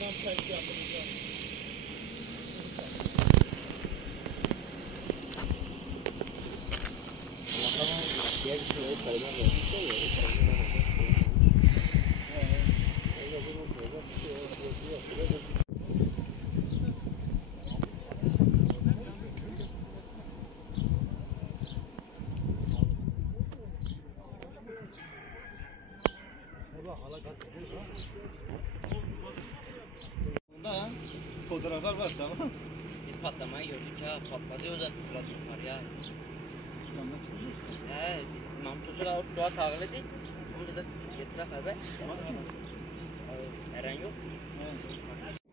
Ben ters yaptıracağım. Bakalım diğer bir şey kaynar var. Bunda fotoğraflar var, tamam. Biz patlamayı gördük ha, patladı o da fırladı yukarıya. Yanına çıkmışız. He, Mamtucular o suya tağladı. Onu da getirek haber. Eren yok. Evet.